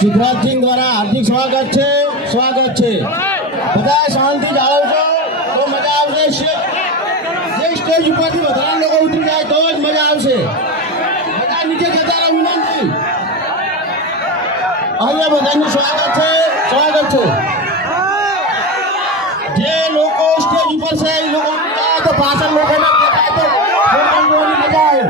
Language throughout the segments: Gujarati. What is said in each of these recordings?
સિદ્ધરાજસિંહ દ્વારા હાર્દિક સ્વાગત છે બધા શાંતિ જાળવજો તો મજા આવશે. જે સ્ટેજ ઉપરથી વધારે લોકો ઉતરી જાય તો જ મજા આવશે. બધા નીચે જતા રહો વિનંતી. અહીંયા બધાનું સ્વાગત છે. જે લોકો સ્ટેજ ઉપર છે એ લોકો તો પાછળ લોકોને મજા આવે.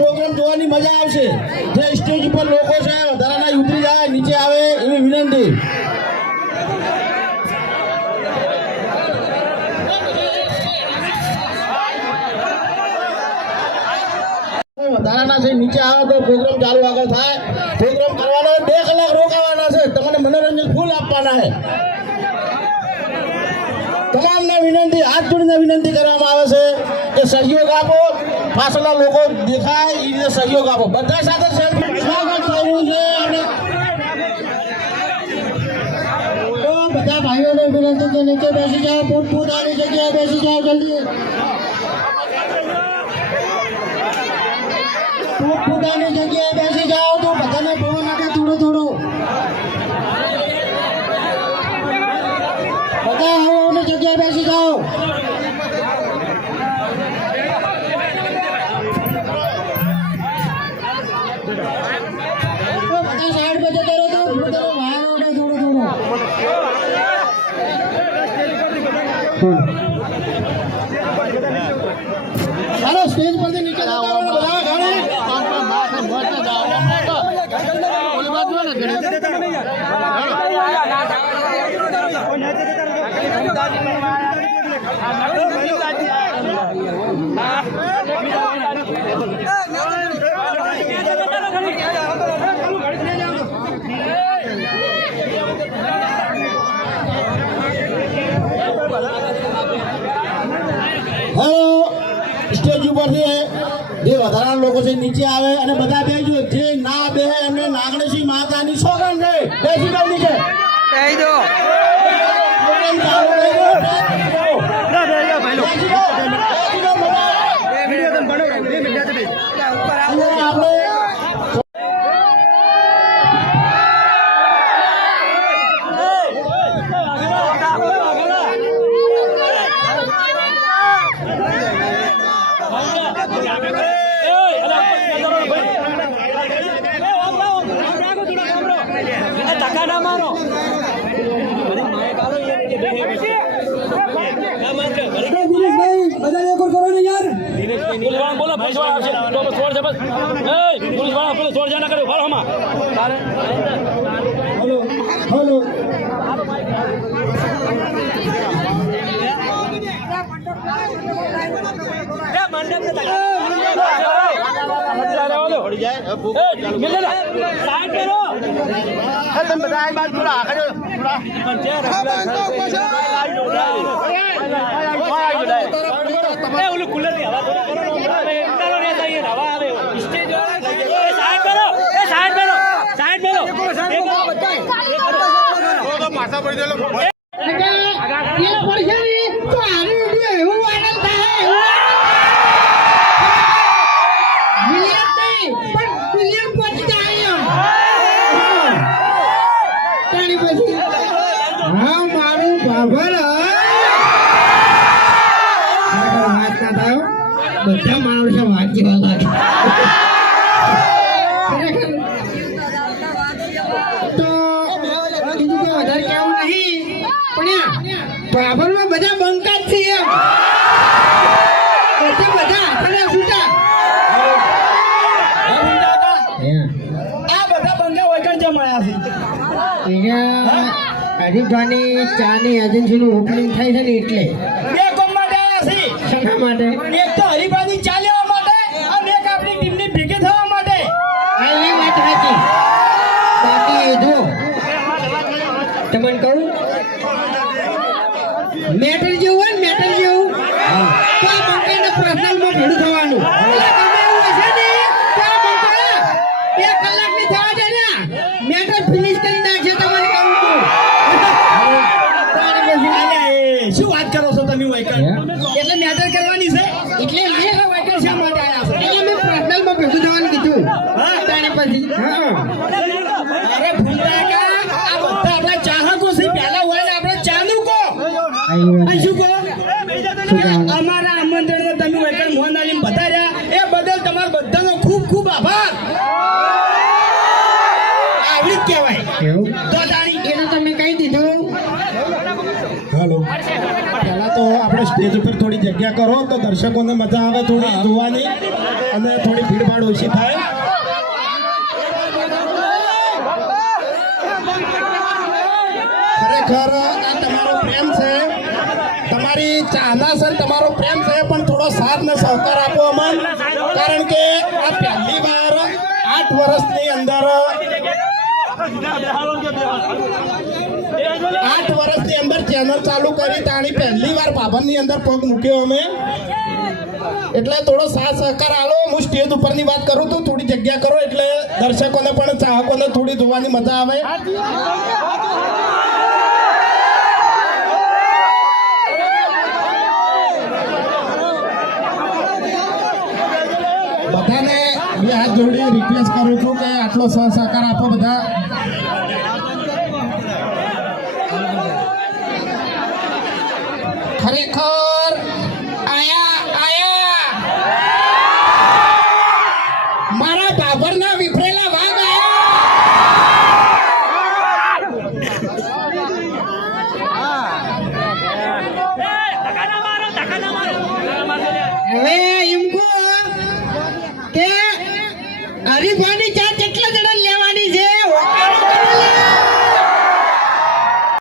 પ્રોગ્રામ જોવાની મજા આવશે. જે સ્ટેજ ઉપર લોકો છે વધારાના ઉતરી જાય નીચે આવે એવી વિનંતી. વધારાના છે નીચે આવે તો પ્રોગ્રામ ચાલુ આગળ થાય. પ્રોગ્રામ કરવાનો 2 કલાક રોકાવાના છે. તમને મનોરંજન ફૂલ આપવાના છે. તમામને વિનંતી હાથ જોડીને વિનંતી કરવામાં આવે છે કે સહયોગ આપો. પાછળના લોકો દેખાય એ રીતે સહયોગ આપો. બધા સાથે સ્વાગત કરવું છે. તો બધા ભાઈઓને વિનંતી કે નીચે બેસી જાઓ. પોતપોતાની જગ્યાએ બેસી જાઓ. જલ્દી પોતપોતાની જગ્યાએ બેસી જાઓ તો બધાને પવન આપે થોડો. બધા આવો જગ્યાએ બેસી જાઓ. ચાલો સ્ટેજ પરથી નીચે સ્ટેજ ઉપરથી જે વધારાના લોકો છે નીચે આવે અને બધા બેસજો. જે ના બેસે એમને નાગણેશી માતાની સોગંદ છે. બેસી જાવ નીચે. કહી દો પ્રોગ્રામ ચાલુ કરી દો. આપણે બોલો ભાઈ આવશે તો છોડ છે બસ એ પોલીસ વાળા પેલો છોડ જા ના કર્યો ફળ હમા હલો તમે બધા આ બાજુ થોડા આગળ પાછા પડી બધા માણસો વાંચવા લાગે તો બીજું કોઈ વધારે કેવું નહીં પણ બાબરમાં બધા બંકા જ છે એમ બધા હાથના છૂટા આ બધા બંગા વગર જમાયા છે હરીફાની ચાની એજન્સીનું ઓપનિંગ થાય છે ને એટલે બે કોમ માટે આવ્યા છે શેના માટે એક તો હરીફાની ચા લેવા માટે અને એક આપણી ટીમને ભેગી થવા માટે આ એ વાત સાચી બાકી જો તમને કહું મેટર જેવું હોય ને મેટર જેવું તો આ બંકાને પર્સનલમાં ભેડું થવાનું એટલે તમે એવું હશે ને તો આ બંકા 2 કલાકની થવા છે ને મેટર ફિનિશ કરી નાખશે તમને કહું શું વાત કરો છો તમે વૈકલ એટલે મેટર કરવાની છે એટલે આ વૈકલ શા માટે આવ્યા છો એટલે મેં પર્સનલમાં ભેગું થવાનું કીધું તાણે પછી હા અરે ભૂલતા કા આ બધા આપણા ચાહકો છે પહેલા હોય ને આપણે ચાનું કો આ શું કહો અમારા આમંત્રણને તમે વૈકલ મોહન આલીમ બતાવ્યા એ બદલ તમારો બધાનો ખૂબ ખૂબ આભાર આવી જ કહેવાય તો તાણી એને તમે કહી દીધું હેલો પહેલા તો આપણે સ્ટેજ ઉપર થોડી જગ્યા કરો તો દર્શકોને મજા આવે થોડી જોવાની અને થોડી ભીડભાડ ઓછી થાય ખરેખર આ તમારો પ્રેમ છે તમારી ચાહના છે તમારો પ્રેમ છે પણ થોડો સાથ ને સહકાર આપો અમન કારણ કે આ પહેલી વાર 8 વર્ષની અંદર 8 વર્ષની અંદર ચેનલ ચાલુ કરી તાણી પહેલી વાર પાબંદની અંદર પગ મૂક્યો અમે એટલે થોડો સાથ સહકાર આલો હું સ્ટેજ ઉપરની વાત કરું તો થોડી જગ્યા કરો એટલે દર્શકોને પણ ચાહકોને થોડી જોવાની મજા આવે બધાને બે હાથ જોડી રિક્વેસ્ટ કરું છું કે આટલો સહકાર આપો બધા